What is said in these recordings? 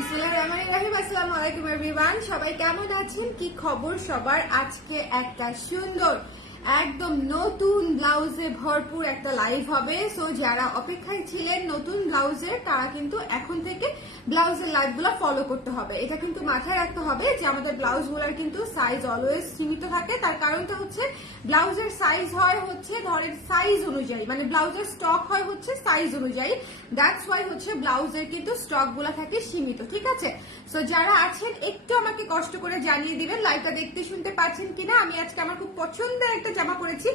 বিসমিল্লাহিররহমানিররহিম। আসসালামু আলাইকুম এভরিওয়ান, সবাই কেমন আছেন? কি খবর সবার? আজকে একটা সুন্দর একদম নতুন ব্লাউজে ভরপুর একটা লাইভ হবে। সো যারা অপেক্ষায় ছিলেন নতুন ব্লাউজের, তারা কিন্তু এখন থেকে ব্লাউজের লাইভগুলো ফলো করতে হবে। এটা কিন্তু মাথায় রাখতে হবে যে আমাদের ব্লাউজগুলোর কিন্তু সাইজ অলওয়েজ সীমিত থাকে। তার কারণটা হচ্ছে ব্লাউজের সাইজ হয় হচ্ছে ধরেন সাইজ অনুযায়ী, মানে ব্লাউজের স্টক হয় হচ্ছে সাইজ অনুযায়ী। দ্যাটস ওয়াই হচ্ছে ব্লাউজের কিন্তু স্টক গুলা থাকে সীমিত, ঠিক আছে? সো যারা আছেন একটু আমাকে কষ্ট করে জানিয়ে দিবেন লাইভটা দেখতে শুনতে পাচ্ছেন কিনা। আমি আজকে আমার খুব পছন্দের একটা জামা পরেছি,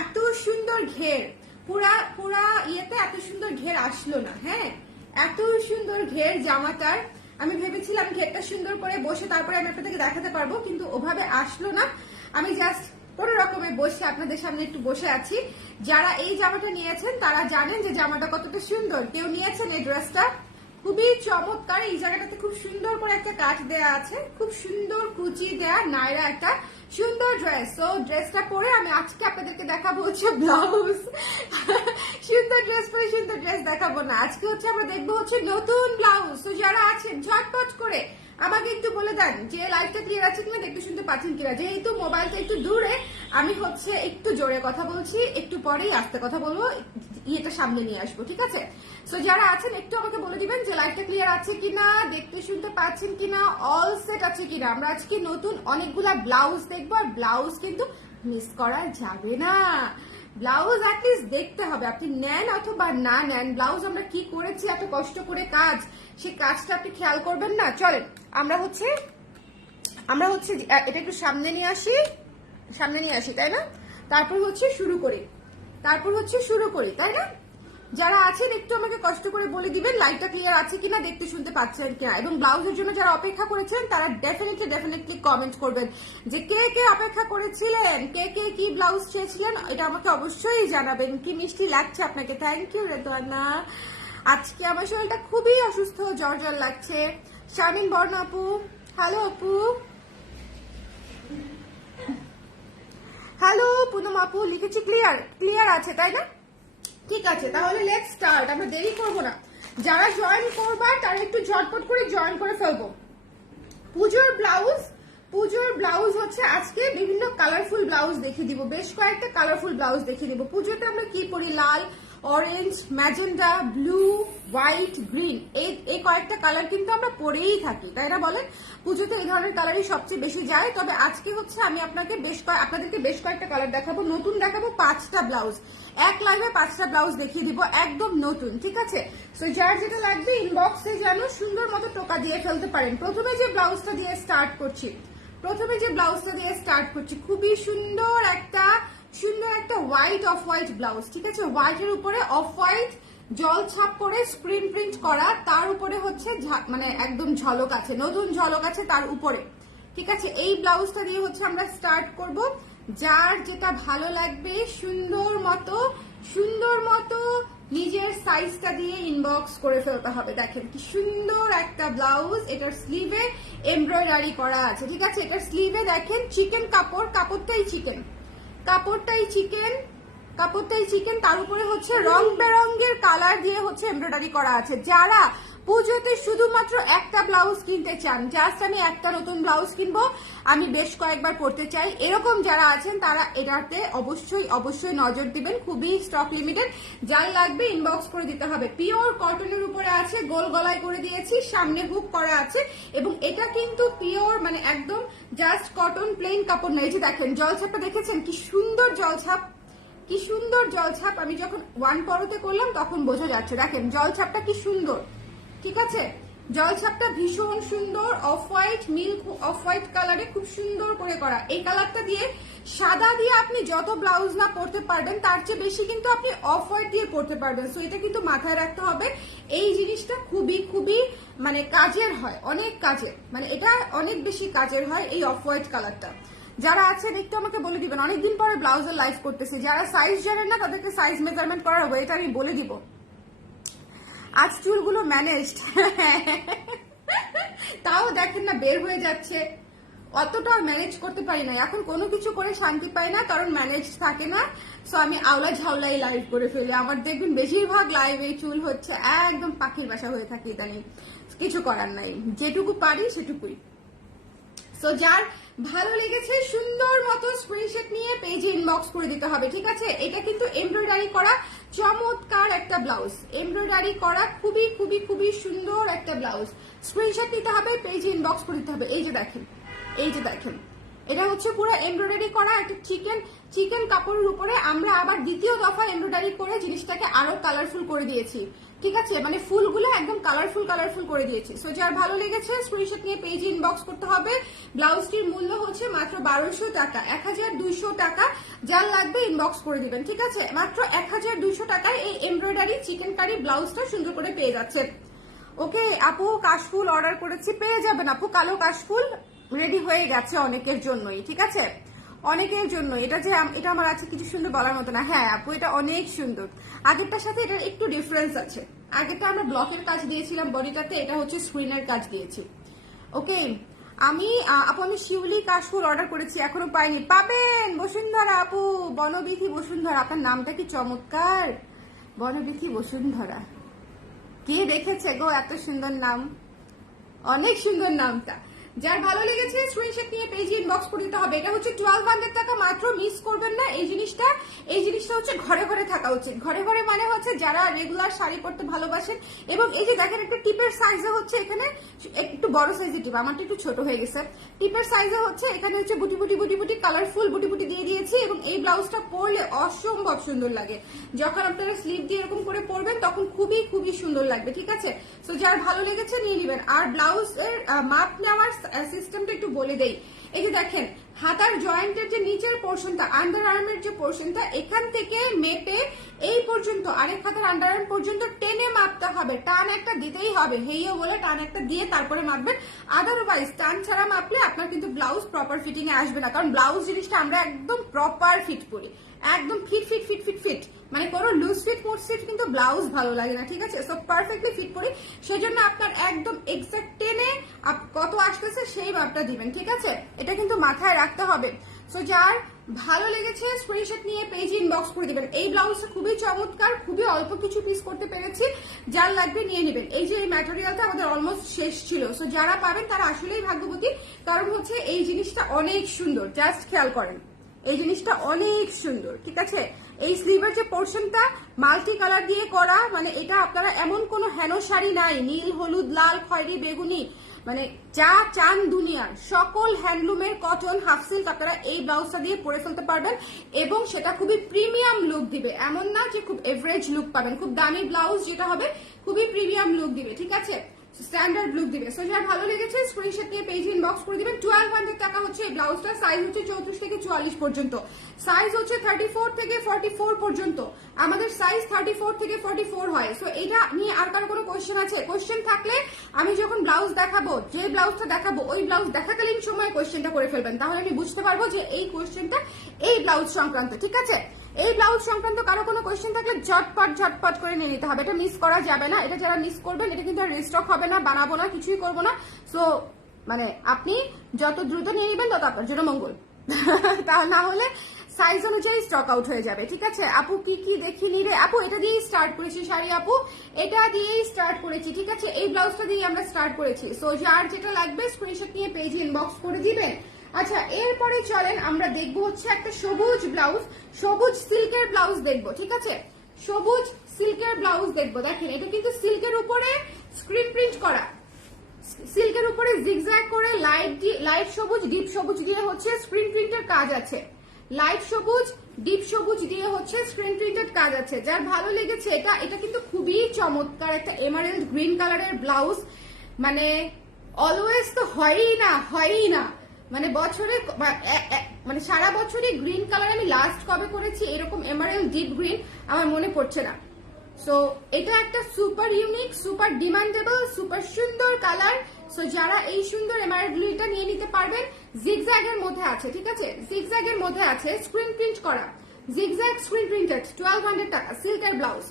এত সুন্দর ঘের, পুরা পুরা ইয়েতে এত সুন্দর ঘের আসলো না। হ্যাঁ, এত সুন্দর ঘের জামাটার। আমি ভেবেছিলাম ঘেরটা সুন্দর করে বসে তারপরে আমি আপনাদেরকে দেখাতে পারবো, কিন্তু ওভাবে আসলো না। আমি জাস্ট কোনো রকমের বসে আপনাদের সামনে একটু বসে আছি। যারা এই জামাটা নিয়েছেন তারা জানেন যে জামাটা কতটা সুন্দর। কেউ নিয়েছেন এই ড্রেসটা, খুবই চমৎকার। এই জায়গাটাতে খুব সুন্দর করে একটা কাট দেয়া আছে, খুব সুন্দর কুচি দেয়া নাইরা একটা সুন্দর ড্রেস। তো ড্রেসটা পরে আমি আজকে আপনাদেরকে দেখাবো হচ্ছে ব্লাউজ। সুন্দর ড্রেস পরে সুন্দর ড্রেস দেখাবো না, আজকে হচ্ছে আমরা দেখবো হচ্ছে নতুন ব্লাউজ। তো যারা আছেন ঝটপট করে আমাকে একটু বলে দেন যে লাইভটা ক্লিয়ার আছে কিনা, দেখতে শুনতে পাচ্ছেন কিনা। যেহেতু মোবাইলটা একটু দূরে, আমি হচ্ছে একটু জোরে কথা বলছি, একটু পরেই আস্তে কথা বলবো, ইয়েটা সামনে নিয়ে আসবো, ঠিক আছে? সো যারা আছেন একটু আমাকে বলে দিবেন যে লাইভটা ক্লিয়ার আছে কিনা, দেখতে শুনতে পাচ্ছেন কিনা, অল সেট আছে কিনা। আমরা আজকে নতুন অনেকগুলা ব্লাউজ দেখবো, আর ব্লাউজ কিন্তু মিস করা যাবে না। ব্লাউজ অ্যাটলিস্ট দেখতে হবে, আপনি নেন অথবা না নেন। ব্লাউজ আমরা কি করেছি, এত কষ্ট করে কাজ, সেই কাজটা আপনি খেয়াল করবেন না। চলেন আমরা হচ্ছে এটা একটু সামনে নিয়ে আসি, তাই না? তারপর হচ্ছে শুরু করি, তাই না? যারা আছেন একটু আমাকে কষ্ট করে বলে দিবেন লাইভটা ক্লিয়ার আছে কিনা, দেখতে শুনতে পাচ্ছেন কিনা। এবং ব্লাউজের জন্য যারা অপেক্ষা করেছেন তারা ডেফিনেটলি কমেন্ট করবেন যে কে কে অপেক্ষা করেছিলেন, কে কে কি ব্লাউজ চেয়েছিলেন, এটা আমাকে অবশ্যই জানাবেন। কি মিষ্টি লাগছে আপনাকে, থ্যাংক ইউ রেতোয়ানা। আজকে আমার শরীরটা খুবই অসুস্থ, জ্বর লাগছে। শারমিন বর্ণা আপু, হ্যালো আপু। হ্যালো পুনম আপু, লিখেছি ক্লিয়ার আছে, তাই না? ঠিক আছে, তাহলে লেটস স্টার্ট, আমরা দেরি করবো না। যারা জয়েন করবার তারা একটু ঝটপট করে জয়েন করে ফেলবো। পুজোর ব্লাউজ হচ্ছে আজকে বিভিন্ন কালারফুল ব্লাউজ দেখিয়ে দিব, বেশ কয়েকটা কালারফুল ব্লাউজ দেখিয়ে দিব। পুজোতে আমরা কি পরি, লাল, orange, magenta, blue, white, green, এই কয়েকটা কালার কিন্তু আমরা পরেই থাকি, তাই না বলেন? পুজোতে এই ধরনের কালারই সবচেয়ে বেশি যায়। তবে আজকে হচ্ছে আমি আপনাদেরকে বেশ কয়েকটা কালার দেখাবো, নতুন দেখাবো 5টা ব্লাউজ। এক লাইভে 5টা ব্লাউজ দেখিয়ে দিব, একদম নতুন, ঠিক আছে? সো যার যেটা লাগবে ইনবক্সে যেন সুন্দর মতো টোকা দিয়ে ফেলতে পারেন। প্রথমে যে ব্লাউজটা দিয়ে স্টার্ট করছি, খুবই সুন্দর একটা হোয়াইট অফ হোয়াইট ব্লাউজ, ঠিক আছে? হোয়াইটের উপরে অফ হোয়াইট জল ছাপ করে স্ক্রিন প্রিন্ট করা, তার উপরে হচ্ছে মানে একদম ঝলক আছে, নতুন ঝলক আছে তার উপরে, ঠিক আছে? এই ব্লাউজটা দিয়ে হচ্ছে আমরা স্টার্ট করব। যার যেটা ভালো লাগবে সুন্দর মতো নিজের সাইজটা দিয়ে ইনবক্স করে ফেলতে হবে। দেখেন কি সুন্দর একটা ব্লাউজ, এটার স্লিভে এমব্রয়ডারি করা আছে, ঠিক আছে? এটার স্লিভে দেখেন চিকেন কাপড়টাই চিকেন, তার উপরে হচ্ছে রং বেরঙের কালার দিয়ে হচ্ছে এমব্রয়ডারি করা আছে। যারা পুজোতে শুধুমাত্র একটা ব্লাউজ কিনতে চান, জাস্ট আমি একটা নতুন ব্লাউজ কিনবো, আমি বেশ কয়েকবার পরতে চাই, এরকম যারা আছেন তারা এটাতে অবশ্যই নজর দিবেন। খুবই স্টক লিমিটেড, যার লাগবে ইনবক্স করে দিতে হবে। পিওর কটনের উপরে আছে, গোল গলায় করে দিয়েছি, সামনে হুক করা আছে, এবং এটা কিন্তু পিওর মানে একদম জাস্ট কটন প্লেন কাপড় না। এই যে দেখেন জলছাপটা দেখেছেন, কি সুন্দর জলছাপ। আমি যখন ওয়ান পরতে করলাম তখন বোঝা যাচ্ছে, দেখেন জলছাপটা কি সুন্দর, ঠিক আছে? জলছাপটা ভীষণ সুন্দর, off white, milk off white কালারে খুব সুন্দর করে করা। এই কালারটা দিয়ে সাদা দিয়ে আপনি যত ব্লাউজ না পরতে পারবেন, তার চেয়ে বেশি কিন্তু আপনি অফ হোয়াইট দিয়ে পরতে পারবেন। সো এটা কিন্তু মাথায় রাখতে হবে, এই জিনিসটা খুবই মানে কাজের হয়, অনেক কাজের, মানে এটা অনেক বেশি কাজের হয় এই অফ হোয়াইট কালারটা। যারা আছেন একটু আমাকে বলে দিবেন, অনেকদিন পরে ব্লাউজের লাইভ করতেছে, যারা সাইজ জানেন না তাদেরকে সাইজ মেজারমেন্ট করার ওয়েটা আমি বলে দিব। আজ চুলগুলো ম্যানেজড, তাও দেখেন না বের হয়ে যাচ্ছে, অতটা ম্যানেজ করতে পারি না এখন, কোনো কিছু করে শান্তি পাই না, কারণ ম্যানেজ থাকে না। সো আমি আওলা ঝাউলাই লাইভ করে ফেলি। আমার দেখবেন বেশিরভাগ লাইভ এই চুল হচ্ছে একদম পাখির বাসা হয়ে থাকে ইদানিং। কিছু করার নাই, যেটুকু পারি সেটুকুই। সো যার ভালো লেগেছে সুন্দর মতো স্ক্রিনশট নিয়ে পেজে ইনবক্স করে দিতে হবে, ঠিক আছে? এটা কিন্তু এমব্রয়ডারি করা চমৎকার একটা ব্লাউজ, এমব্রয়ডারি করা খুবই খুবই খুবই সুন্দর একটা ব্লাউজ। স্ক্রিনশট নিতে হবে, পেজে ইনবক্স করে দিতে হবে। এই যে দেখেন, এই যে দেখেন, এটা হচ্ছে পুরো এমব্রয়ডারি করা একটা চিকেন কাপড়ের উপরে আমরা আবার দ্বিতীয় দফা এমব্রয়ডারি করে জিনিসটাকে আরো কালারফুল করে দিয়েছি, ঠিক আছে? মানে ফুলগুলো একদম কালারফুল করে দিয়েছি। সো যার ভালো লেগেছে স্ক্রিনশট নিয়ে পেজে ইনবক্স করতে হবে। ব্লাউজটির মূল্য হচ্ছে মাত্র 1200 টাকা, 1200 টাকা। যার লাগবে ইনবক্স করে দিবেন, ঠিক আছে? মাত্র 1200 টাকায় এই এমব্রয়ডারি চিকেন কারি ব্লাউজটা সুন্দর করে পেয়ে যাচ্ছেন। ওকে আপু, কাশফুল অর্ডার করেছি, পেয়ে যাবেন আপু। কালো কাশফুল রেডি হয়ে গেছে অনেকের জন্যই, ঠিক আছে? অনেকের জন্য এটা যে এটা আমার আছে কিছু সুন্দর বলার মতো না। হ্যাঁ আপু, এটা অনেক সুন্দর। আগেরটার সাথে এটার একটু ডিফারেন্স আছে। আগেরটা আমরা ব্লকের কাজ দিয়েছিলাম বডিটাতে, এটা হচ্ছে স্ক্রিনের কাজ দিয়েছি। ওকে আমি শিউলি কাশফুল অর্ডার করেছি, এখনো পাইনি। পাবেন বসুন্ধরা আপু, বনবিথি বসুন্ধরা। আপনার নামটা কি চমৎকার, বনবিথি বসুন্ধরা। কে দেখেছে গো এত সুন্দর নাম, অনেক সুন্দর নামটা। যার ভালো লেগেছে স্ক্রিনশট নিয়ে পেজে ইনবক্স করে দিতে হবে। এটা হচ্ছে 1200 টাকা মাত্র, মিস করবেন না। এই জিনিসটা হচ্ছে ঘরে ঘরে থাকা উচিত। ঘরে ঘরে মানে হচ্ছে যারা রেগুলার শাড়ি পরতে ভালোবাসেন। এবং এই যে দেখেন একটা টিপের সাইজে হচ্ছে এখানে একটু বড় সাইজের টিপ, আমারটা একটু ছোট হয়ে গেছে। টিপের সাইজে হচ্ছে এখানে হচ্ছে বুটি বুটি কালারফুল বুটি দিয়ে দিয়েছি। এবং এই ব্লাউজটা পরলে অসম্ভব সুন্দর লাগে। যখন আপনারা স্লিভ দিয়ে এরকম করে পরবেন তখন খুবই খুবই সুন্দর লাগবে, ঠিক আছে? সো যার ভালো লেগেছে নিয়ে নেবেন। আর ব্লাউজের মাপ নেওয়ার সিস্টেমটা একটু বলে দেই। এই যে দেখেন হাতার জয়েন্টের যে নিচের পোর্শনটা, আন্ডার আর্মের যে পোর্শনটা, এখান থেকে মেপে এই পর্যন্ত আরেক হাতার আন্ডার আর্ম পর্যন্ত টেনে মাপতে হবে। টান একটা দিতেই হবে, হেইও বলে টান একটা দিয়ে তারপরে মাপবেন। আদারওয়াইজ টান ছাড়া মাপলে আপনার কিন্তু ব্লাউজ প্রপার ফিটিং এ আসবে না। কারণ ব্লাউজ জিনিসটা আমরা একদম প্রপার ফিট করি, একদম ফিট, মানে কোনো লুজ ফিট মুড ফিট কিন্তু ব্লাউজ ভালো লাগে না, ঠিক আছে? সো পারফেক্টলি ফিট করি, সেই জন্য আপনার একদম এক্সাক্ট টেনে কত আসতেছে সেই মাপটা দিবেন, ঠিক আছে? এটা কিন্তু মাথায় রাখতে হবে। সো যার ভালো লেগেছে স্ক্রিনশট নিয়ে পেজ ইনবক্স করে দিবেন। এই ব্লাউজটা খুবই চমৎকার, খুবই অল্প কিছু পিস করতে পেরেছি। যার লাগবে নিয়ে নেবেন। এই যে এই ম্যাটেরিয়ালটা আমাদের অলমোস্ট শেষ ছিল। সো যারা পাবেন তারা আসলেই ভাগ্যবতী, কারণ হচ্ছে এই জিনিসটা অনেক সুন্দর। জাস্ট খেয়াল করেন, এই জিনিসটা অনেক সুন্দর, ঠিক আছে? এই স্লিভের যে পোর্শনটা মাল্টি কালার দিয়ে করা, মানে এটা আপনারা এমন কোনো হেন শাড়ি নাই, নীল হলুদ লাল খয়েরি বেগুনি, মানে যা চান দুনিয়ার সকল হ্যান্ডলুমের কটন হাফ সিল্ক আপনারা এই ব্লাউজটা দিয়ে পরে ফেলতে পারবেন। এবং সেটা খুবই প্রিমিয়াম লুক দিবে, এমন না যে খুব এভারেজ লুক পাবেন। খুব দামি ব্লাউজ যেটা হবে খুবই প্রিমিয়াম লুক দিবে, ঠিক আছে? স্ট্যান্ডার্ড লুক দিবে। সো যার ভালো লেগেছে স্ক্রিনশট নিয়ে পেজে ইনবক্স করে দিবেন। 1200 টাকা হচ্ছে এই ব্লাউজটা। সাইজ হচ্ছে 34 থেকে 44 পর্যন্ত, সাইজ হচ্ছে 34 থেকে 44 পর্যন্ত। আমাদের সাইজ 34 থেকে 44 হয়। সো এটা নিয়ে আর কারো কোনো কোয়েশ্চেন আছে? কোয়েশ্চেন থাকলে আমি যখন ব্লাউজ দেখাবো, যে ব্লাউজটা দেখাবো ওই ব্লাউজ দেখাকালীন সময় কোয়েশ্চেনটা করে ফেলবেন, তাহলে আমি বুঝতে পারবো যে এই কোয়েশ্চেনটা এই ব্লাউজ সংক্রান্ত, ঠিক আছে? এই ব্লাউজ সংক্রান্ত কারো কোনো কোয়েশ্চেন থাকলে ঝটপট করে নিয়ে নিতে হবে, এটা মিস করা যাবে না। এটা যারা মিস করবেন এটা কিন্তু আর রিস্টক হবে না, বানাবো না, কিছুই করবো না। সো মানে আপনি যত দ্রুত নিয়ে নেবেন তত আপনার জন্য মঙ্গল। তা না হলে সাইজ অনুযায়ী স্টক আউট হয়ে যাবে, ঠিক আছে? আপু কি দেখিনি রে আপু, এটা দিয়েই স্টার্ট করেছি শাড়ি আপু, এটা দিয়েই স্টার্ট করেছি, ঠিক আছে? এই ব্লাউজটা দিয়ে আমরা স্টার্ট করেছি। সো যার যেটা লাগবে স্ক্রিনশট নিয়ে পেজে ইনবক্স করে দিবেন। আচ্ছা এরপরে চলেন আমরা দেখবো হচ্ছে একটা সবুজ ব্লাউজ, সবুজ সিল্কের ব্লাউজ দেখবো, ঠিক আছে? সবুজ সিল্কের ব্লাউজ দেখবো। দেখেন এটা কিন্তু সিল্কের উপরে স্ক্রিন প্রিন্ট করা, সিল্কের উপরে জিগজ্যাগ করে লাইট সবুজ ডিপ সবুজ দিয়ে হচ্ছে স্ক্রিন প্রিন্টের কাজ আছে। লাইট সবুজ ডিপ সবুজ দিয়ে হচ্ছে স্ক্রিন প্রিন্টেড কাজ আছে। যার ভালো লেগেছে এটা কিন্তু খুবই চমৎকার একটা এমারেল্ড গ্রিন কালারের ব্লাউজ। মানে অলওয়েজ তো হয়ই না, মানে বছরে মানে সারা বছরই গ্রিন কালার আমি লাস্ট কবে করেছি এরকম এমারেল্ড ডিপ গ্রিন আমার মনে পড়ছে না। সো এটা একটা super unique, super demandable, super সুন্দর কালার। সো যারা এই সুন্দর এমারেল্ড গ্রিনটা নিয়ে নিতে পারবেন, জিগজ্যাগ এর মধ্যে আছে, ঠিক আছে? জিগজ্যাগ এর মধ্যে আছে, স্ক্রিন প্রিন্ট করা, জিগজ্যাগ স্ক্রিন প্রিন্টেড, 1200 টাকা সিল্কের ব্লাউজ।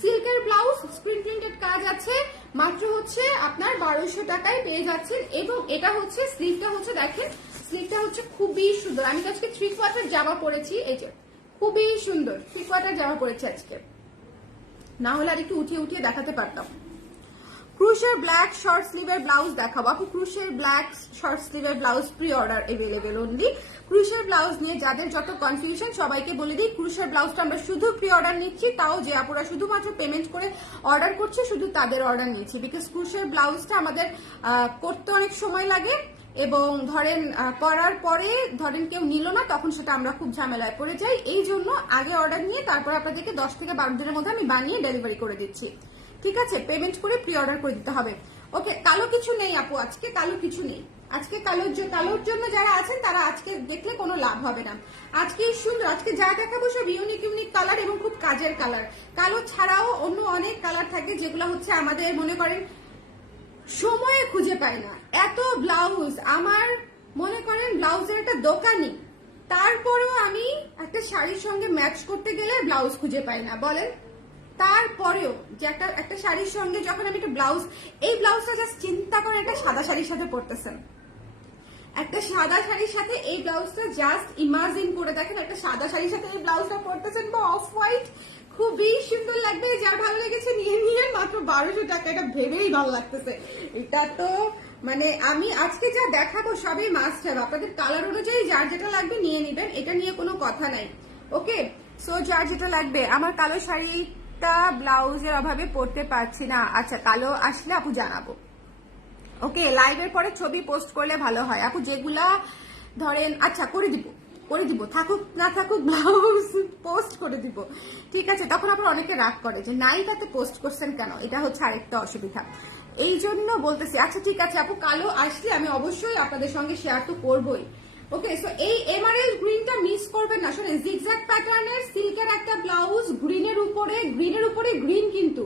সিল্কের ব্লাউজ স্ক্রিন প্রিন্টেড কাজ আছে, মাত্র হচ্ছে আপনার 1200 টাকায় পেয়ে যাচ্ছেন। এবং এটা হচ্ছে স্লিভটা হচ্ছে, দেখেন স্লিভটা হচ্ছে খুবই সুন্দর। আমি আজকে 3/4 জামা পরেছি, এই যে খুবই সুন্দর 3/4 জামা পরেছি আজকে, না হলে আর একটু উঠিয়ে দেখাতে পারতাম। ক্রুশের ব্ল্যাক শর্ট স্লিভের ব্লাউজ দেখাবো আপু। ক্রুশের ব্ল্যাক শর্ট স্লিভের blouse pre order available only. ক্রুশের ব্লাউজ নিয়ে যাদের যত কনফিউশন সবাইকে বলে দিই, ক্রুশের ব্লাউজটা আমরা শুধু প্রি অর্ডার নিচ্ছি, তাও যে আপুরা শুধুমাত্র পেমেন্ট করে অর্ডার করছে শুধু তাদের অর্ডার নিচ্ছি, বিকজ ক্রুশের ব্লাউজটা আমাদের করতে অনেক সময় লাগে এবং ধরেন করার পরে ধরেন কেউ নিল না, তখন সেটা আমরা খুব ঝামেলায় পড়ে যাই। এই জন্য আগে অর্ডার নিয়ে তারপর আপনাদেরকে 10 থেকে 12 দিনের মধ্যে আমি বানিয়ে ডেলিভারি করে দিচ্ছি, ঠিক আছে? পেমেন্ট করে প্রি অর্ডার করে দিতে হবে। ওকে, কালো কিছু নেই আপু, আজকে কালো কিছু নেই। আজকে কালোর জন্য যারা আছেন তারা আজকে দেখলে কোনো লাভ হবে না। আজকে সুন্দর, আজকে যা দেখাবো সব ইউনিক ইউনিক কালার এবং খুব কাজের কালার। কালো ছাড়াও অন্য অনেক কালার থাকে যেগুলো হচ্ছে আমাদের মনে করেন সময়ে খুঁজে পাই না। এত ব্লাউজ আমার মনে করেন ব্লাউজের একটা দোকানই, তারপরেও আমি একটা শাড়ির সঙ্গে ম্যাচ করতে গেলে ব্লাউজ খুঁজে পাই না বলেন। তারপরেও যে একটা শাড়ির সঙ্গে যখন আমি একটা ব্লাউজ, এই ব্লাউজটা জাস্ট চিন্তা করে একটা সাদা শাড়ির সাথে পরতেছেন, একটা সাদা শাড়ির সাথে এই ব্লাউজটা জাস্ট ইমাজিন করে দেখেন, একটা সাদা শাড়ির সাথে এই ব্লাউজটা পরতেছেন বা অফ হোয়াইট, খুবই সুন্দর লাগবে। যার ভালো লেগেছে নিয়ে নিয়ে মাত্র 1200 টাকা, এটা ভেবেই ভালো লাগতেছে। এটা তো মানে আমি আজকে যা দেখাবো সবই মাস্ট হ্যাভ, আপনাদের কালার অনুযায়ী যার যেটা লাগবে নিয়ে নিবেন, এটা নিয়ে কোনো কথা নাই। ওকে, সো যার যেটা লাগবে। আমার কালো শাড়িটা ব্লাউজের অভাবে পরতে পারছি না, আচ্ছা কালো আসলে আপু জানাবো। ওকে, লাইভের পরে ছবি পোস্ট করলে ভালো হয় আপু, যেগুলা ধরেন আচ্ছা করে দিব থাকুক না থাকুক ব্লাউজ পোস্ট করে দিব, ঠিক আছে? তখন আবার অনেকে রাগ করে যে নাই তাতে পোস্ট করছেন কেন, এটা হচ্ছে আরেকটা অসুবিধা, এই জন্য বলতেছি। আচ্ছা ঠিক আছে আপু, কালো আসলে আমি অবশ্যই আপনাদের সঙ্গে শেয়ার তো করবোই। ওকে, সো এই এমারেল্ড গ্রিনটা মিস করবেন না। শোনেন, জিগজ্যাগ প্যাটার্নের সিল্কের একটা ব্লাউজ, গ্রিনের উপরে গ্রিন, কিন্তু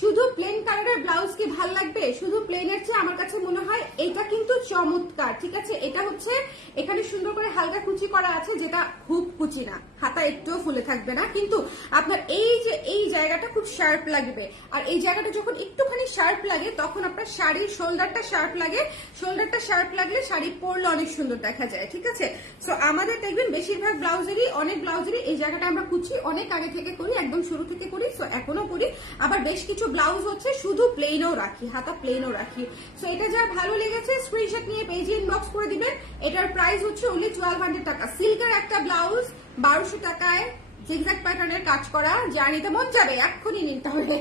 শুধু প্লেন কালারের ব্লাউজ কি ভাল লাগবে? শুধু প্লেনের চেয়ে আমার কাছে মনে হয় এটা কিন্তু চমৎকার, ঠিক আছে? এটা হচ্ছে এখানে সুন্দর করে হালকা কুচি করা আছে, যেটা খুব কুচি না, হাতা একটুও ফুলে থাকবে না, কিন্তু আপনার এই যে এই জায়গাটা খুব শার্প লাগবে। আর এই জায়গাটা যখন একটুখানি শার্প লাগে তখন আপনার শাড়ির শোল্ডারটা শার্প লাগে, শোল্ডারটা শার্প লাগলে শাড়ি পরলে অনেক সুন্দর দেখা যায়, ঠিক আছে? সো আমাদের দেখবেন বেশিরভাগ ব্লাউজেরই, অনেক ব্লাউজেরই এই জায়গাটা আমরা কুচি অনেক আগে থেকে করি, একদম শুরু থেকে করি, সো এখনো করি। আবার বেশ কিছু ব্লাউজ হচ্ছে শুধু প্লেনও রাখি, হাতা প্লেনও রাখি। সো এটা যা ভালো লেগেছে স্ক্রিনশট নিয়ে পেজে ইনবক্স করে দিবেন। এটার প্রাইস হচ্ছে অনলি 1200 টাকা। সিল্কের একটা ব্লাউজ 1200 টাকায়, জিগজ্যাগ প্যাটার্নের কাজ করা, যা নিতে মন যাবে এক্ষুনি নিতে হবে।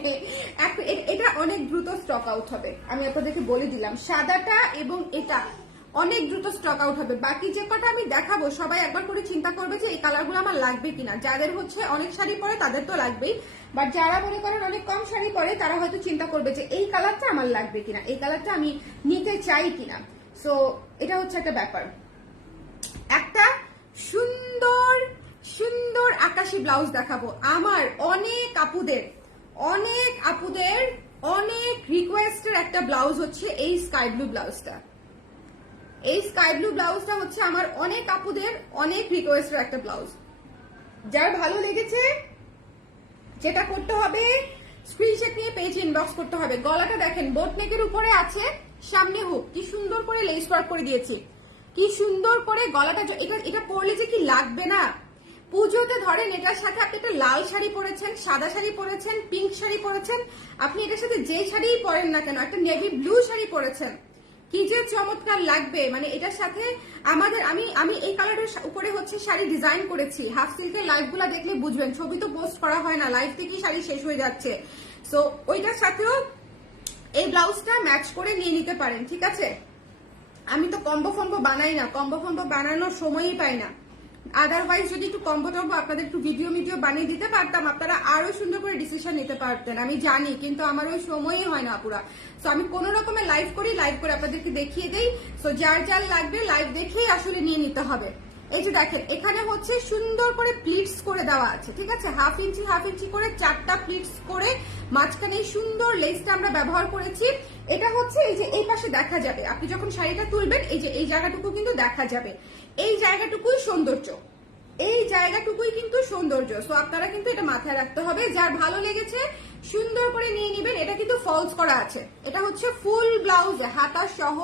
এটা অনেক দ্রুত স্টক আউট হবে, আমি আপনাদেরকে বলে দিলাম। সাদাটা এবং এটা অনেক দ্রুত স্টক আউট হবে। বাকি যে কটা আমি দেখাবো সবাই একবার করে চিন্তা করবে যে এই কালারগুলো আমার লাগবে কিনা। যাদের হচ্ছে অনেক শাড়ি পরে তাদের তো লাগবেই, বাট যারা মনে করেন অনেক কম শাড়ি পরে তারা হয়তো চিন্তা করবে যে এই কালারটা আমার লাগবে কিনা, এই কালারটা আমি নিতে চাই কিনা। সো এটা হচ্ছে একটা ব্যাপার। একটা সুন্দর সুন্দর আকাশি ব্লাউজ দেখাবো। আমার অনেক আপুদের অনেক রিকোয়েস্টের একটা ব্লাউজ হচ্ছে এই স্কাই ব্লু ব্লাউজটা। এই স্কাই ব্লু ব্লাউজটা হচ্ছে আমার অনেক আপুদের অনেক রিকোয়েস্টের একটা ব্লাউজ। যার ভালো লেগেছে যেটা করতে হবে স্ক্রিনশট নিয়ে পেজ ইনবক্স করতে হবে। গলাটা দেখেন বোট নেকের উপরে আছে, সামনে হুক, কি সুন্দর করে লেস ওয়ার্ক করে দিয়েছি, কি সুন্দর করে গলাটা। এটা পরলে যে কি লাগবে না পুজোতে। ধরেন এটার সাথে আপনি একটা লাল শাড়ি পরেছেন, সাদা শাড়ি পরেছেন, পিঙ্ক শাড়ি পরেছেন, আপনি এটার সাথে যে শাড়িই পরেন না কেন, একটা নেভি ব্লু শাড়ি পরেছেন, কি যে চমৎকার লাগবে। মানে এটার সাথে আমাদের আমি এই কালারের উপরে হচ্ছে শাড়ি ডিজাইন করেছি। হাফ সিল্কের লাইভ গুলা দেখলে বুঝবেন, ছবি তো পোস্ট করা হয় না, লাইভ থেকেই শাড়ি শেষ হয়ে যাচ্ছে। সো ওইটার সাথেও এই ব্লাউজটা ম্যাচ করে নিয়ে নিতে পারেন, ঠিক আছে? আমি তো কম্বো ফম্বো বানাই না, কম্বো ফম্বো বানানোর সময়ই পাই না। আদারওয়াইজ যদি একটু কম্বো টম্বো আপনাদের একটু ভিডিও বানিয়ে দিতে পারতাম, আপনারা আরো সুন্দর করে ডিসিশন নিতে পারতেন, আমি জানি, কিন্তু আমার ওই সময়ই হয় না পুরা। সো আমি কোন রকমের লাইভ করি, লাইভ করে আপনাদেরকে দেখিয়ে দেই। সো যার যার লাগবে লাইভ দেখেই আসলে নিয়ে নিতে হবে। এই যে দেখেন এখানে হচ্ছে সুন্দর করে প্লিটস করে দেওয়া আছে, ঠিক আছে? হাফ ইঞ্চি করে 4টা প্লিটস করে মাঝখানে সুন্দর লেসটা আমরা ব্যবহার করেছি। এটা হচ্ছে এই যে এই পাশে দেখা যাবে, আপনি যখন শাড়িটা তুলবেন এই যে এই জায়গাটুকু কিন্তু দেখা যাবে, এই জায়গাটুকুই সৌন্দর্য, এই জায়গাটুকুই কিন্তু সৌন্দর্য। সো আপনারা কিন্তু এটা মাথায় রাখতে হবে। যার ভালো লেগেছে সুন্দর করে নিয়ে নেবেন। এটা কিন্তু ফলস করা আছে, এটা হচ্ছে ফুল ব্লাউজ হাতা সহ,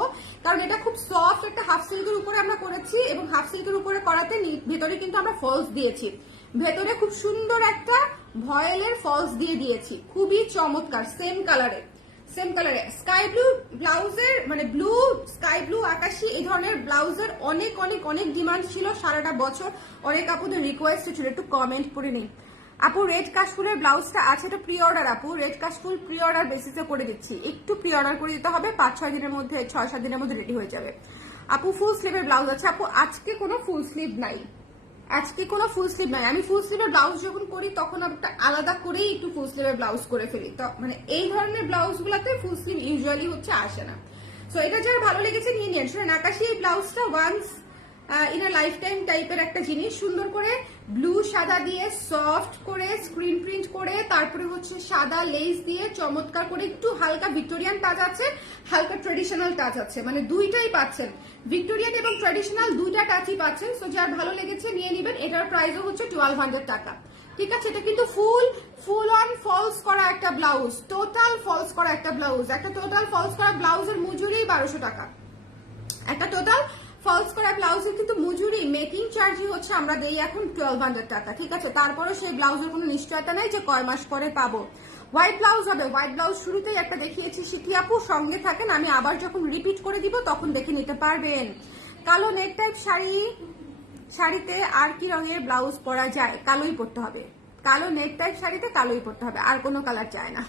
কারণ এটা খুব সফট একটা হাফ সিল্কের উপরে আমরা করেছি, এবং হাফ সিল্কের উপরে করাতে ভেতরে কিন্তু আমরা ফলস দিয়েছি, ভেতরে খুব সুন্দর একটা ভয়েলের ফলস দিয়ে দিয়েছি, খুবই চমৎকার, সেম কালারে। সেম কালারে স্কাই ব্লু ব্লাউজের, মানে ব্লু, স্কাই ব্লু, আকাশি, এই ধরনের ব্লাউজের অনেক অনেক অনেক ডিমান্ড ছিল সারাটা বছর। অনেক আপুদের রিকোয়েস্ট ছিল, একটু কমেন্ট করে নিই। আপু রেড কাশফুলের ব্লাউজটা আছে, এটা প্রি অর্ডার আপু, রেড কাশফুল প্রি অর্ডার বেসিসে করে দিচ্ছি, একটু প্রি অর্ডার করে দিতে হবে, 5-6 দিনের মধ্যে, 6-7 দিনের মধ্যে রেডি হয়ে যাবে। আপু ফুল স্লিভের ব্লাউজ আছে আপু, আজকে কোনো ফুল স্লিভ নাই, আজকে কোনো ফুল স্লিভ নাই। আমি ফুল স্লিভের ব্লাউজ যখন করি তখন একটা আলাদা করেই একটু ফুল স্লিভের ব্লাউজ করে ফেলি, তো মানে এই ধরনের ব্লাউজ গুলাতে ফুল স্লিভ ইউজুয়ালি হচ্ছে আসে না। সো এটা যারা ভালো লেগেছে নিয়ে নিন। শুনেন, আকাশি এই ব্লাউজটা once in a life time টাইপের একটা জিনিস, সুন্দর করে ব্লু সাদা দিয়ে সফট করে স্ক্রিন প্রিন্ট করে, তারপরে হচ্ছে সাদা লেস দিয়ে চমৎকার করে, একটু হালকা ভিক্টোরিয়ান টাচ আছে, হালকা ট্রেডিশনাল টাচ আছে, মানে দুইটাই পাচ্ছেন, ভিক্টোরিয়ান এবং ট্রেডিশনাল দুইটা টাচই পাচ্ছেন। সো যার ভালো লেগেছে নিয়ে নিবেন। এটার প্রাইসও হচ্ছে 1200 টাকা, ঠিক আছে। এটা কিন্তু ফুল অন ফলস করা একটা ব্লাউজ, টোটাল ফলস করা একটা ব্লাউজ, একটা টোটাল ফলস করা ব্লাউজের মজুরি 1200 টাকা, একটা টোটাল ফলস করা ব্লাউজের কিন্তু মজুরি মেকিং চার্জই হচ্ছে আমরা দেই এখন 1200 টাকা, ঠিক আছে। তারপরে সেই ব্লাউজের কোনো নিশ্চয়তা নেই যে কয় মাস পরে পাবো। হোয়াইট ব্লাউজ হবে, হোয়াইট ব্লাউজ শুরুতেই একটা দেখিয়েছি, শিখি আপু সঙ্গে থাকেন, আমি আবার যখন রিপিট করে দিব তখন দেখে নিতে পারবেন। কালো নেক টাইপ শাড়িতে আর কি রঙের ব্লাউজ পরা যায়? কালোই পরতে হবে, কালো নেক টাইপ শাড়িতে কালোই পরতে হবে, আর কোনো কালার চায় না।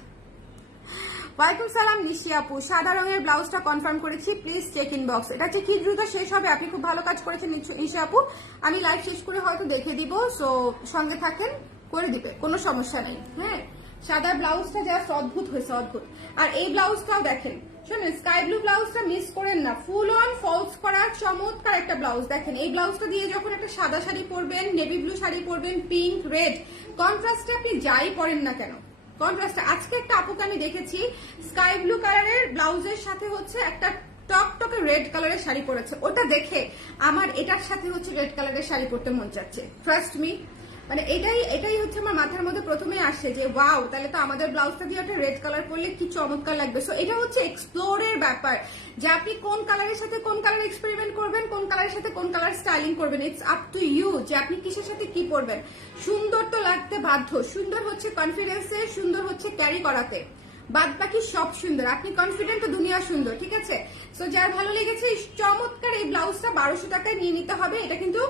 ওয়ালাইকুম সালাম নিশি আপু, সাদা রঙের ব্লাউজটা কনফার্ম করেছি, প্লিজ চেক ইনবক্স। এটা যে কি দ্রুত শেষ হবে, আপনি খুব ভালো কাজ করেছেন নিশি আপু, আমি লাইভ শেষ করে হয়তো দেখে দিব, সো সঙ্গে থাকেন, করে দিবে, কোনো সমস্যা নেই। হ্যাঁ, সাদা ব্লাউজটা জাস্ট অদ্ভুত হয়েছে, অদ্ভুত। আর এই ব্লাউজটাও দেখেন, শুনুন, স্কাই ব্লু ব্লাউজটা মিস করেন না, ফুল অন ফলস করা চমৎকার একটা ব্লাউজ। দেখেন এই ব্লাউজটা দিয়ে যখন একটা সাদা শাড়ি পরবেন, নেভি ব্লু শাড়ি পরবেন, পিঙ্ক, রেড, কন্ট্রাস্টে আপনি যাই পরেন না কেন, কন্ট্রাস্টে। আজকে একটা আপুকে আমি দেখেছি স্কাই ব্লু কালারের ব্লাউজের সাথে হচ্ছে একটা টকটকে রেড কালারের শাড়ি পরেছে, ওটা দেখে আমার এটার সাথে হচ্ছে রেড কালারের শাড়ি পরতে মন চাচ্ছে, ট্রাস্ট মি। মানে এটাই হচ্ছে আমার মাথার মধ্যে প্রথমে আসে যে ওয়াও, তাহলে তো আমাদের ব্লাউজটা দিয়ে একটা রেড কালার পরলে কি চমৎকার লাগবে। সো এটা হচ্ছে এক্সপ্লোরের ব্যাপার, যে আপনি কোন কালারের সাথে কোন কালার এক্সপেরিমেন্ট করবেন, কোন কালারের সাথে কোন কালার স্টাইলিং করবেন, ইটস আপ টু ইউ যে আপনি কিসের সাথে কি পরবেন। সুন্দর তো লাগতে বাধ্য, সুন্দর হচ্ছে কনফিডেন্সে, সুন্দর হচ্ছে ক্যারি করাতে, বাদ বাকি সব সুন্দর, আপনি কনফিডেন্ট তো দুনিয়া সুন্দর, ঠিক আছে। সো যার ভালো লেগেছে চমৎকার এই ব্লাউজটা 1200 টাকায় নিয়ে নিতে হবে। এটা কিন্তু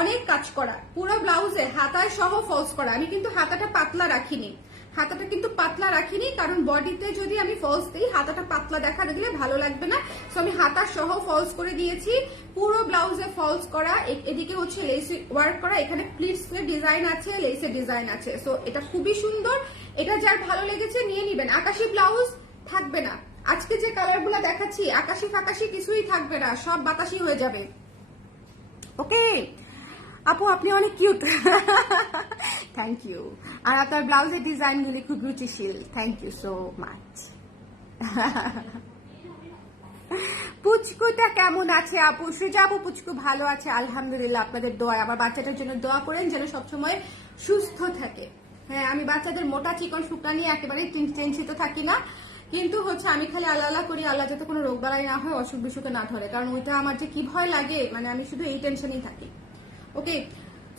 অনেক কাজ করা, পুরো ব্লাউজে হাতায় সহ ফলস করা। আমি কিন্তু হাতাটা পাতলা রাখিনি, হাতাটা কিন্তু পাতলা রাখিনি, কারণ বডিতে যদি আমি ফলস দিই হাতাটা পাতলা দেখা দিলে ভালো লাগবে না। সো আমি হাতা সহ ফলস করে দিয়েছি, পুরো ব্লাউজে ফলস করা, এদিকে হচ্ছে লেস ওয়ার্ক করা, এখানে প্লিটসের ডিজাইন আছে, লেসের ডিজাইন আছে। সো এটা খুবই সুন্দর, এটা যার ভালো লেগেছে নিয়ে নিবেন। আকাশি ব্লাউজ থাকবে না, আজকে যে কালার গুলা দেখাচ্ছি আকাশি ফাকাশি কিছুই থাকবে না, সব বাতাসি হয়ে যাবে। ওকে আপু আপনি অনেক কিউট, থ্যাংক ইউ। আর আপনার ব্লাউজের ডিজাইন গুলি খুব রুচিশীল, থ্যাংক ইউ সো মাচ। পুচকুটা কেমন আছে আপু? সুজা আপু পুচকু ভালো আছে আলহামদুলিল্লাহ, আপনাদের দোয়া। আমার বাচ্চাটার জন্য দোয়া করেন যেন সবসময় সুস্থ থাকে। হ্যাঁ, আমি বাচ্চাদের মোটা চিকন শুকনা নিয়ে একেবারে টেনশিত থাকি না, কিন্তু হচ্ছে আমি খালি আল্লাহ আল্লাহ করি, আল্লাহ যাতে কোনো রোগ বালাই না হয়, অসুখ বিসুখে না ধরে, কারণ ওইটা আমার যে কি ভয় লাগে, মানে আমি শুধু এই টেনশনেই থাকি। ওকে,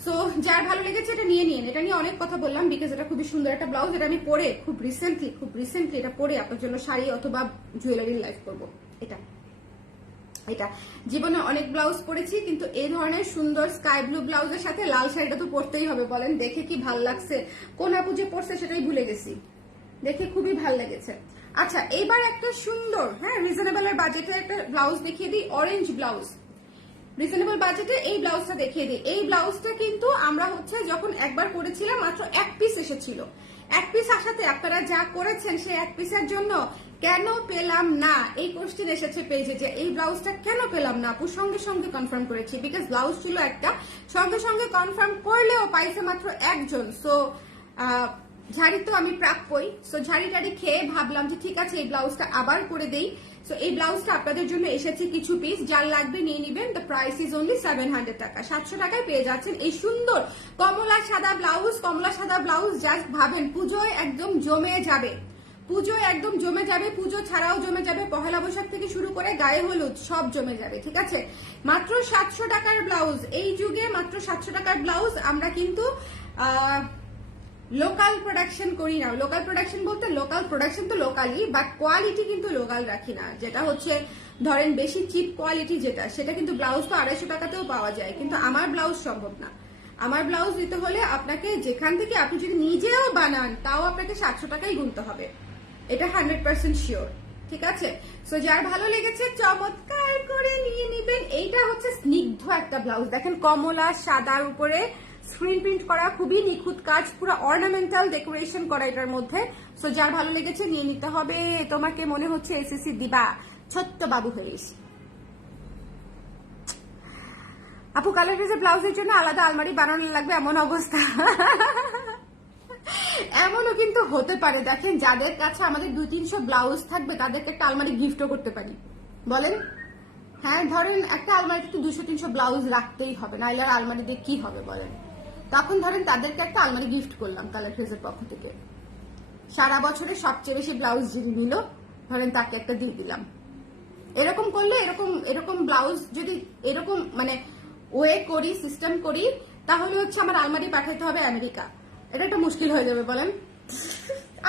সো যার ভালো লেগেছে এটা নিয়ে নিন। এটা নিয়ে অনেক কথা বললাম বিকজ এটা খুবই সুন্দর একটা ব্লাউজ, এটা আমি পরে খুব রিসেন্টলি এটা পরে আপনার জন্য শাড়ি অথবা জুয়েলারির লাইভ করবো। এটা জীবনে অনেক ব্লাউজ পরেছি, কিন্তু এই ধরনের সুন্দর স্কাই ব্লু ব্লাউজের সাথে লাল শাড়িটা তো পরতেই হবে, বলেন দেখে কি ভাল লাগছে, কোন আপু যে পরছে সেটাই ভুলে গেছি, দেখে খুবই ভাল লেগেছে। আচ্ছা, এইবার একটা সুন্দর, হ্যাঁ, রিজনেবলের বাজেটে একটা ব্লাউজ দেখিয়ে দিই, অরেঞ্জ ব্লাউজ, রিজনেবল বাজেটে এই ব্লাউজটা দেখিয়ে দিই। এই ব্লাউজটা কিন্তু আমরা হচ্ছে যখন একবার করেছিলাম মাত্র 1 পিস এসেছিল, 1 পিস আসাতে আপনারা যা করেছেন সেই 1 পিসের জন্য কেন পেলাম না এই কোশ্চেন এসেছে পেজে, যে এই ব্লাউজটা কেন পেলাম না আপু, সঙ্গে সঙ্গে কনফার্ম করেছি, বিকজ ব্লাউজ ছিল একটা, সঙ্গে সঙ্গে কনফার্ম করলেও পাইছে মাত্র একজন। সো ঝাড়ি তো আমি প্রাপ্যই, সো ঝাড়ি টাড়ি খেয়ে ভাবলাম যে ঠিক আছে এই ব্লাউজটা আবার করে দেই। সো এই ব্লাউজটা আপনাদের জন্য এসেছে কিছু পিস, যার লাগবে নিয়ে নিবেন। দ্য প্রাইস ইজ অনলি 700 টাকা, 700 টাকায় পেয়ে যাচ্ছেন এই সুন্দর কমলা সাদা ব্লাউজ। কমলা সাদা ব্লাউজ জাস্ট ভাবেন পুজোয় একদম জমে যাবে, পুজোয় একদম জমে যাবে, পুজো ছাড়াও জমে যাবে, পহেলা বৈশাখ থেকে শুরু করে গায়ে হলুদ সব জমে যাবে, ঠিক আছে। মাত্র 700 টাকার ব্লাউজ, এই যুগে মাত্র 700 টাকার ব্লাউজ আমরা কিন্তু লোকাল প্রোডাকশন করি না। লোকাল প্রোডাকশন বলতে লোকাল প্রোডাকশন তো লোকালই, বাট কোয়ালিটি কিন্তু লোকাল রাখি না। যেটা হচ্ছে ধরেন বেশি চিপ কোয়ালিটি যেটা, সেটা কিন্তু ব্লাউজ তো 250 টাকাতেও পাওয়া যায়, কিন্তু আমার ব্লাউজ সম্ভব না। আমার ব্লাউজ দিতে হলে আপনাকে যেখান থেকে আপনি যদি নিজেও বানান তাও আপনাকে 700 টাকাই গুনতে হবে, এটা 100% শিওর। ঠিক আছে, সো যার ভালো লেগেছে চমৎকার করে নিয়ে নিবেন। এইটা হচ্ছে স্নিগ্ধ একটা ব্লাউজ, দেখেন কমলা সাদার উপরে স্ক্রিন প্রিন্ট করা, খুবই নিখুঁত কাজ, পুরো অর্নামেন্টাল ডেকোরেশন করা এটার মধ্যে। সো যার ভালো লেগেছে নিয়ে নিতে হবে। তোমাকে মনে হচ্ছে এসএসসি দিবা, ছোট্ট বাবু হয়ে গেছে। আপু কালার ড্রেসের ব্লাউজের জন্য আলাদা আলমারি বানানো লাগবে এমন অবস্থা। এমনও কিন্তু হতে পারে, দেখেন যাদের কাছে আমাদের 200-300 ব্লাউজ থাকবে তাদেরকে একটা আলমারি গিফটও করতে পারি, বলেন। হ্যাঁ ধরেন একটা আলমারিতে তো 200-300 ব্লাউজ রাখতেই হবে, নাইলে আর আলমারি দিয়ে কি হবে বলেন। তখন ধরেন তাদেরকে একটা আলমারি গিফট করলাম কালার ড্রেসের পক্ষ থেকে। সারা বছরে সবচেয়ে বেশি ব্লাউজ যিনি নিল ধরেন তাকে একটা দিয়ে দিলাম। এরকম করলে এরকম এরকম ব্লাউজ যদি এরকম মানে ওয়ে করি, সিস্টেম করি, তাহলে হচ্ছে আমার আলমারি পাঠাইতে হবে আমেরিকা। এটা একটা মুশকিল হয়ে যাবে বলেন।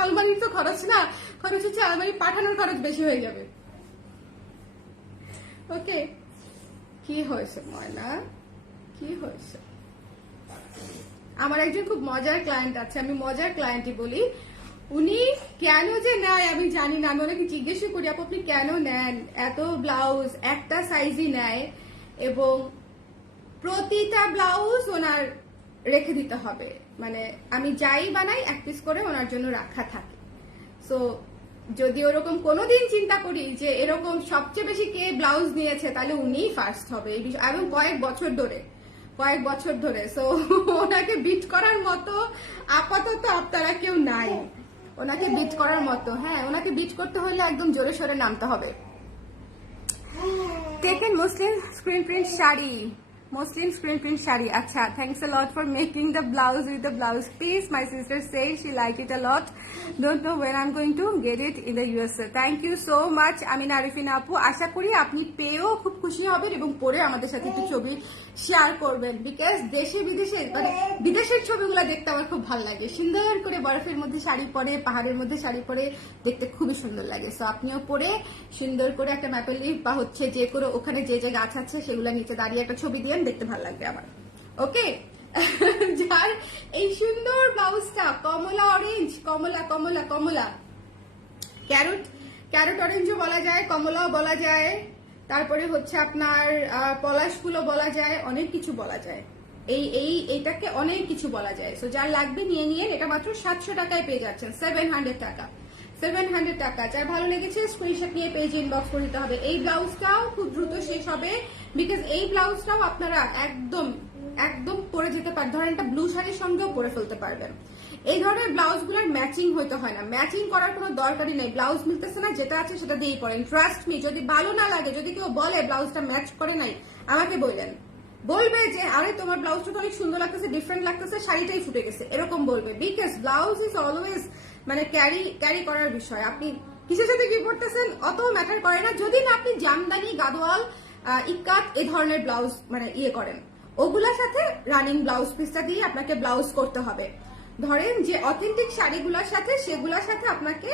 আলমারির তো খরচ না, খরচ হচ্ছে আলমারি পাঠানোর খরচ বেশি হয়ে যাবে। ওকে, কি হয়েছে ময়না, কি হয়েছে? আমার একজন খুব মজার ক্লায়েন্ট আছে, আমি মজার ক্লায়েন্টই বলি। উনি কেন যে নেয় আমি জানি না, আমি ওনাকে জিজ্ঞেস করি আপু আপনি কেন নেন, এত ব্লাউজ একটা সাইজই নেয় এবং প্রতিটা ব্লাউজ ওনার রেখে দিতে হবে, মানে আমি যাই বানাই 1 পিস করে ওনার জন্য রাখা থাকে। সো যদি ওরকম কোনোদিন চিন্তা করি যে এরকম সবচেয়ে বেশি কে ব্লাউজ নিয়েছে, তাহলে উনিই ফার্স্ট হবে এই বিষয়, এবং কয়েক বছর ধরে। সো ওনাকে বিট করার মতো আপাতত আপনারা কেউ নাই ওনাকে বিট করার মতো। হ্যাঁ, ওনাকে বিট করতে হলে একদম জোরে সোরে নামতে হবে। টেকেন Muslim screen print sari, Muslim screen print shari. Acha, thanks a lot for making the blouse with the blouse piece. My sister says she liked it a lot. Don't know when I'm going to get it in the USA. Thank you so much, Amina Arifina আপু। আশা করি আপনি পেয়েও খুব খুশি হবেন এবং পরে আমাদের সাথে একটু ছবি শেয়ার করবেন, বিকজ দেশে বিদেশে মানে বিদেশের ছবিগুলো দেখতে আমার খুব ভালো লাগে। সুন্দর করে বরফের মধ্যে শাড়ি পরে, পাহাড়ের মধ্যে শাড়ি পরে দেখতে খুবই সুন্দর লাগে। সো আপনিও পরে সুন্দর করে একটা ম্যাপেল লিফ বা হচ্ছে যে করে ওখানে যে যে গাছ আছে সেগুলো নিচে দাঁড়িয়ে একটা ছবি দিয়ে দেখতে ভালো লাগবে আমার। ওকে, যার এই সুন্দর ব্লাউজটা কমলা অরেঞ্জ, কমলা কমলা কমলা ক্যারট, ক্যারট অরেঞ্জও বলা যায়, কমলাও বলা যায়, তারপরে হচ্ছে আপনার পলাশ ফুলও বলা যায়, অনেক কিছু বলা যায়। এইটাকে অনেক কিছু বলা যায়। সো যার লাগবে নিয়ে নিয়ে, এটা মাত্র 700 টাকায় পেয়ে যাচ্ছেন, 700 টাকা, 700 টাকা। যার ভালো লেগেছে স্ক্রিনশট নিয়ে পেজে ইনবক্স করে দিতে হবে। এই ব্লাউজটাও খুব দ্রুত শেষ হবে, বিকজ এই ব্লাউজটাও আপনারা একদম একদম পরে যেতে পারেন, ধরেন একটা ব্লু শাড়ির সঙ্গেও পরে ফেলতে পারবেন। এই ধরনের ব্লাউজগুলোর ম্যাচিং হইতে হয় না, ম্যাচিং করার কোনো দরকারই নেই। ব্লাউজ মিলতেছে না, যেটা আছে সেটা দিয়েই পরেন। ট্রাস্ট মি, যদি ভালো না লাগে, যদি কেউ বলে ব্লাউজটা ম্যাচ করে নাই, আমাকে বলবে যে আরে তোমার ব্লাউজটা তো অনেক সুন্দর লাগতেছে, ডিফারেন্ট লাগতেছে, শাড়িটাই ফুটে গেছে, এরকম বলবে। বিকজ ব্লাউজ ইজ অলওয়েজ মানে ক্যারি করার বিষয়। আপনি কিসের সাথে কি পড়তেছেন অত ম্যাটার করে না, যদি না আপনি জামদানি, গাদোয়াল, ইকাত এই ধরনের ব্লাউজ মানে ইয়ে করেন, ওগুলার সাথে রানিং ব্লাউজ পিসটা দিয়ে আপনাকে ব্লাউজ করতে হবে। ধরেন যে অথেন্টিক শাড়িগুলোর সাথে সেগুলোর সাথে আপনাকে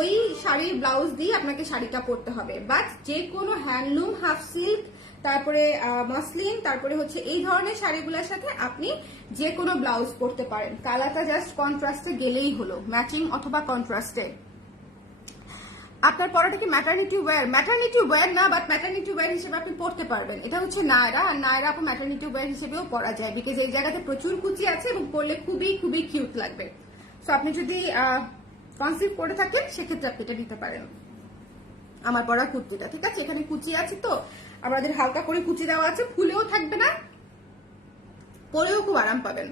ওই শাড়ির ব্লাউজ দিয়ে আপনাকে শাড়িটা পরতে হবে। বাট যে কোনো হ্যান্ডলুম, হাফ সিল্ক, তারপরে মসলিন, তারপরে হচ্ছে এই ধরনের শাড়িগুলোর সাথে আপনি যে কোনো ব্লাউজ পরতে পারেন। কালারটা জাস্ট কন্ট্রাস্টে গেলেই হলো, ম্যাচিং অথবা কন্ট্রাস্টে। আপনার পরাটা কি ম্যাটারনিটি ওয়্যার না, বাট ম্যাটারনিটি ওয়্যার হিসেবে আপনি পরতে পারবেন। এটা হচ্ছে নায়রা, আর নায়রা আপনি ম্যাটারনিটি ওয়্যার হিসেবেও পরা যায়, বিকজ এই জায়গাতে প্রচুর কুচি আছে এবং পরলে খুবই খুবই কিউট লাগবে। সো আপনি যদি কনসিভ করে থাকেন সেক্ষেত্রে আপনি এটা নিতে পারেন। আমার পরা কুর্তিটা ঠিক আছে, এখানে কুচি আছে, তো আমাদের হালকা করে কুচি দেওয়া আছে, ফুলেও থাকবে না, পরেও খুব আরাম পাবেন।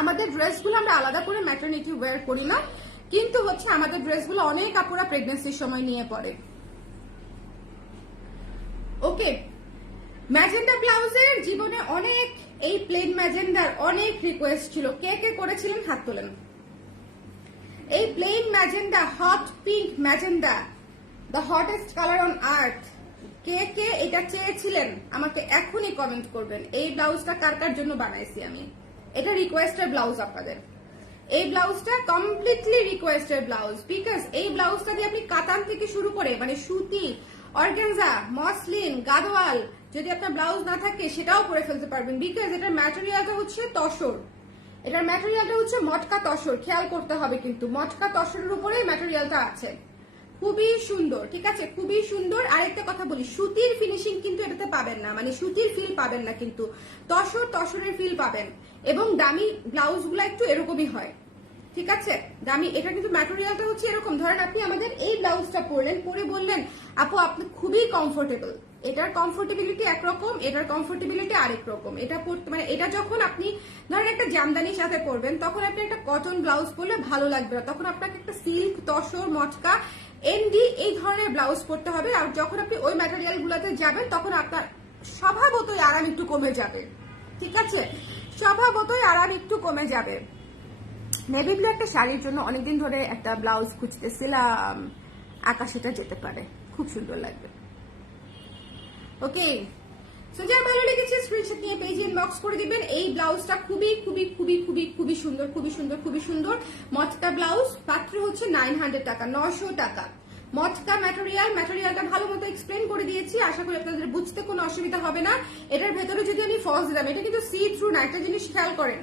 আমাদের ড্রেসগুলো আমরা আলাদা করে ম্যাটারনিটি ওয়্যার করি না, কিন্তু হচ্ছে আমাদের ড্রেসগুলো অনেক আপুরা প্রেগন্যান্সির সময় নিয়ে পড়ে। ওকে, ম্যাজেন্ডা ব্লাউজের জীবনে অনেক, এই প্লেন ম্যাজেন্ডার অনেক রিকোয়েস্ট ছিল, কে কে করেছিলেন হাত তোলেন। এই plain magenta, hot pink magenta, the hottest colour on earth, কে কে এটা চেয়েছিলেন আমাকে এখনই কমেন্ট করবেন। এই ব্লাউজটা কার কার জন্য বানাইছি আমি, এটা রিকোয়েস্টেড ব্লাউজ আপনাদের, এই ব্লাউজটা কমপ্লিটলি রিকোয়েস্টেড ব্লাউজ, বিকজ এই ব্লাউজটা দিয়ে আপনি কাতান থেকে শুরু করে মানে সুতি, অর্গানজা, মসলিন, গাদোয়াল যদি আপনার ব্লাউজ না থাকে সেটাও পরে ফেলতে পারবেন, বিকজ এটার ম্যাটেরিয়ালটা হচ্ছে তসর, এটার ম্যাটেরিয়ালটা হচ্ছে মটকা তসর, খেয়াল করতে হবে কিন্তু মটকা তসরের উপরে ম্যাটেরিয়ালটা আছে, খুবই সুন্দর, ঠিক আছে, খুবই সুন্দর। আরেকটা কথা বলি, সুতির ফিনিশিং কিন্তু এটাতে পাবেন না, মানে সুতির ফিল পাবেন না, কিন্তু তসরের ফিল পাবেন। এবং দামি ব্লাউজ গুলা একটু এরকমই হয়, ঠিক আছে, দামি। এটা কিন্তু ম্যাটেরিয়ালটা হচ্ছে এরকম, ধরেন আপনি আমাদের এই ব্লাউজটা পরলেন, পরে বললেন আপু আপনি খুবই কমফোর্টেবল, এটার কমফোর্টেবিলিটি একরকম, এটার কমফোর্টেবিলিটি আরেক রকম। এটা পরতে মানে এটা যখন আপনি ধরেন একটা জামদানির সাথে পরবেন, তখন আপনি একটা কটন ব্লাউজ পরলে ভালো লাগবে না, তখন আপনাকে একটা সিল্ক, তসর, মটকা, এমডি এই ধরনের ব্লাউজ পরতে হবে। আর যখন আপনি ওই ম্যাটেরিয়াল গুলাতে যাবেন তখন আপনার স্বভাবতই আরাম একটু কমে যাবে, ঠিক আছে, স্বভাবতই আরাম একটু কমে যাবে। নেভি ব্লু একটা শাড়ির জন্য অনেকদিন ধরে একটা ব্লাউজ খুঁজতেছিলাম, আকাশেটা যেতে পারে, খুব সুন্দর লাগবে। ওকে, সো যা ভালো লেগেছে স্ক্রিনশট নিয়ে পেজে ইনবক্স করে দিবেন। এই ব্লাউজটা খুবই খুবই খুবই খুবই খুবই সুন্দর, খুবই সুন্দর, খুবই সুন্দর। মটকা ব্লাউজ, মাত্র হচ্ছে 900 টাকা, 900 টাকা। মটকা ম্যাটেরিয়ালটা ভালো মতো এক্সপ্লেন করে দিয়েছি, আশা করি আপনাদের বুঝতে কোনো অসুবিধা হবে না। এটার ভেতরে যদি আমি ফলস দিলাম, এটা কিন্তু সি থ্রু না, একটা জিনিস খেয়াল করেন,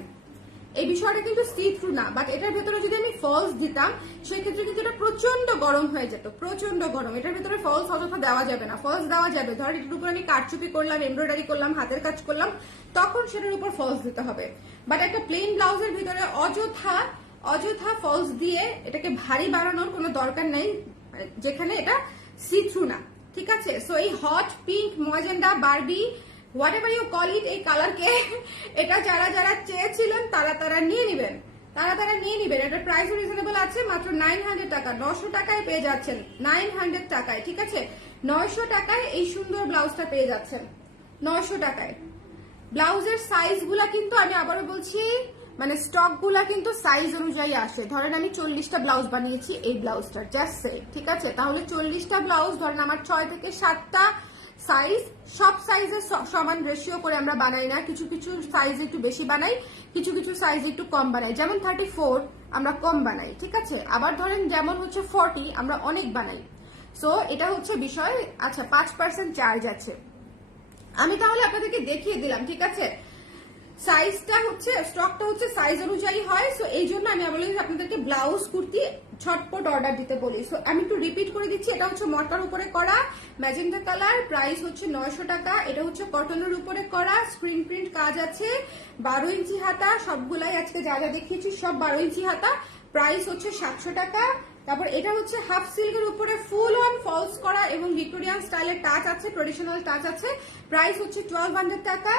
এই বিষয়টা কিন্তু সি থ্রু না, বাট এটার ভেতরে যদি আমি ফলস দিতাম সেক্ষেত্রে কিন্তু এটা প্রচন্ড গরম হয়ে যেত, প্রচন্ড গরম। এটার ভেতরে ফলস অযথা দেওয়া যাবে না, ফলস দেওয়া যাবে ধর এটার উপর আমি কারচুপি করলাম, এমব্রয়ডারি করলাম, হাতের কাজ করলাম, তখন সেটার উপর ফলস দিতে হবে। বাট একটা প্লেন ব্লাউজের ভিতরে অযথা ফলস দিয়ে এটাকে ভারী বানানোর কোনো দরকার নেই, যেখানে এটা সি থ্রু না, ঠিক আছে। সো এই hot pink, magenta, Barbie, whatever you call it, এই কালারকে এটা যারা যারা চেয়েছিলেন তারা নিয়ে নেবেন, তারা নিয়ে নেবেন। এটার প্রাইস রিজনেবল আছে, মাত্র 900 টাকা, 900 টাকায় পেয়ে যাচ্ছেন, 900 টাকায়, ঠিক আছে, 900 টাকায় এই সুন্দর ব্লাউজটা পেয়ে যাচ্ছেন, 900 টাকায়। ব্লাউজের সাইজ গুলা কিন্তু আমি আবারও বলছি, মানে স্টক গুলা কিন্তু সাইজ অনুযায়ী আসে। ধরেন আমি 40টা ব্লাউজ বানিয়েছি এই ব্লাউজটার, জাস্ট সে, ঠিক আছে, তাহলে 40টা ব্লাউজ ধরেন আমার 6 থেকে 7টা সাইজ, সব সাইজের সমান রেশিও করে আমরা বানাই না, কিছু কিছু সাইজ একটু বেশি বানাই, কিছু কিছু সাইজ একটু কম বানাই, যেমন 34 আমরা কম বানাই, ঠিক আছে, আবার ধরেন যেমন হচ্ছে 40 আমরা অনেক বানাই। সো এটা হচ্ছে বিষয়। আচ্ছা, 5% চার্জ আছে, আমি তাহলে আপনাদেরকে দেখিয়ে দিলাম, ঠিক আছে, সাইজটা হচ্ছে, স্টকটা হচ্ছে সাইজ অনুযায়ী হয়। সো এই জন্য আমি বলি আপনাদেরকে ব্লাউজ কুর্তি ছটপট অর্ডার দিতে বলি। সো আমি একটু রিপিট করে দিচ্ছি, এটা হচ্ছে মটকার উপরে করা, ম্যাজেন্টা কালার, প্রাইস হচ্ছে 900 টাকা। এটা হচ্ছে কটনের উপরে করা, স্ক্রিন প্রিন্ট কাজ আছে, 12 ইঞ্চি হাতা, সবগুলাই আজকে যা যা দেখিয়েছি সব 12 ইঞ্চি হাতা, প্রাইস হচ্ছে 700 টাকা। তারপর এটা হচ্ছে হাফ সিল্কের উপরে ফুল অন ফলস করা এবং ভিক্টোরিয়ান স্টাইলের টাচ আছে, ট্রেডিশনাল টাচ আছে, প্রাইস হচ্ছে 1200 টাকা।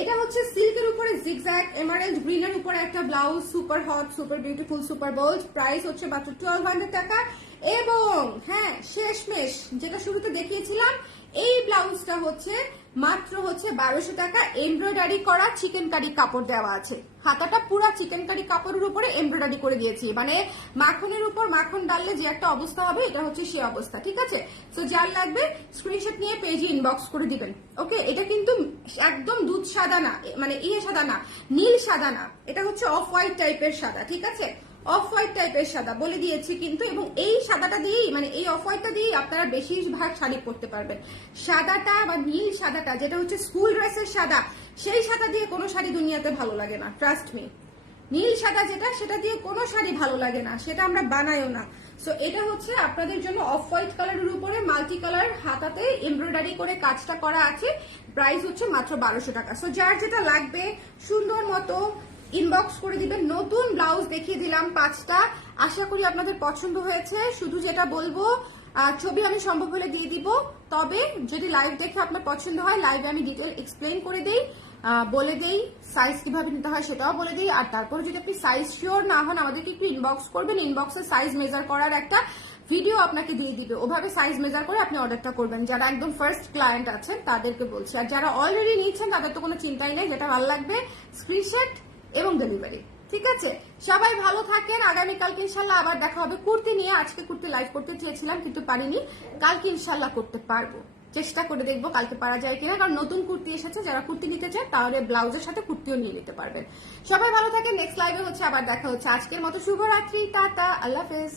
এটা হচ্ছে সিল্কের উপরে জিগজ্যাগ এমারেল্ড গ্রিনের উপরে একটা blouse, super hot, super beautiful, super bold, price হচ্ছে মাত্র 1200 টাকা। এবং হ্যাঁ, শেষমেশ যেটা শুরুতে দেখিয়েছিলাম, এই ব্লাউজটা হচ্ছে মাত্র হচ্ছে 1200 টাকা, এমব্রয়ডারি করা চিকেন কারি কাপড় দেওয়া আছে, হাতাটা পুরা চিকেন কারি কাপড়ের উপরে এমব্রয়ডারি করে দিয়েছি, মানে মাখনের উপর মাখন ডাললে যে একটা অবস্থা হবে এটা হচ্ছে সেই অবস্থা, ঠিক আছে। সো যার লাগবে স্ক্রিনশট নিয়ে পেজে ইনবক্স করে দিবেন। ওকে, এটা কিন্তু একদম দুধ সাদা না, মানে সাদা না, নীল সাদা না, এটা হচ্ছে অফ হোয়াইট টাইপের সাদা, ঠিক আছে, অফ হোয়াইট টাইপের সাদা বলে দিয়েছি কিন্তু। এবং এই সাদাটা দিয়েই, মানে এই অফ হোয়াইটটা দিয়েই আপনারা বেশিরভাগ শাড়ি পরতে পারবেন। সাদাটা বা নীল সাদাটা যেটা হচ্ছে স্কুল ড্রেসের সাদা, সেই সাদা দিয়ে কোনো শাড়ি দুনিয়াতে ভালো লাগে না, ট্রাস্ট মি। নীল সাদা যেটা, সেটা দিয়ে কোনো শাড়ি ভালো লাগে না, সেটা আমরা বানাইও না। সো এটা হচ্ছে আপনাদের জন্য অফ হোয়াইট কালারের উপরে মাল্টি কালার হাতাতে এমব্রয়ডারি করে কাজটা করা আছে, প্রাইস হচ্ছে মাত্র 1200 টাকা। সো যার যেটা লাগবে সুন্দর মতো ইনবক্স করে দিবেন। নতুন ব্লাউজ দেখিয়ে দিলাম 5টা, আশা করি আপনাদের পছন্দ হয়েছে। শুধু যেটা বলবো, ছবি আমি সম্ভব হলে দিয়ে দিব, তবে যদি লাইভ দেখে আপনার পছন্দ হয়, লাইভে আমি ডিটেল এক্সপ্লেন করে দেই, বলে দেই সাইজ কিভাবে নিতে হয় সেটাও বলে দিই। আর তারপর যদি আপনি সাইজ শিওর না হন, আমাদেরকে একটু ইনবক্স করবেন, ইনবক্সে সাইজ মেজার করার একটা ভিডিও আপনাকে দিয়ে দিবে, ওভাবে সাইজ মেজার করে আপনি অর্ডারটা করবেন। যারা একদম ফার্স্ট ক্লায়েন্ট আছেন তাদেরকে বলছি, আর যারা অলরেডি নিচ্ছেন তাদের তো কোনো চিন্তাই নেই, যেটা ভালো লাগবে স্ক্রিনশট এবং ডেলিভারি, ঠিক আছে। সবাই ভালো থাকেন, আগামীকালকে ইনশাল্লাহ আবার দেখা হবে কুর্তি নিয়ে। আজকে কুর্তি লাইভ করতে চেয়েছিলাম কিন্তু পারিনি, কালকে ইনশাল্লাহ করতে পারবো, চেষ্টা করে দেখবো কালকে পারা যায় কিনা, কারণ নতুন কুর্তি এসেছে, যারা কুর্তি নিতে চায় তাহলে ব্লাউজের সাথে কুর্তিও নিয়ে নিতে পারবেন। সবাই ভালো থাকে, নেক্সট লাইভে হচ্ছে আবার দেখা হচ্ছে। আজকের মতো শুভরাত্রি, টাটা, আল্লাহ হাফেজ।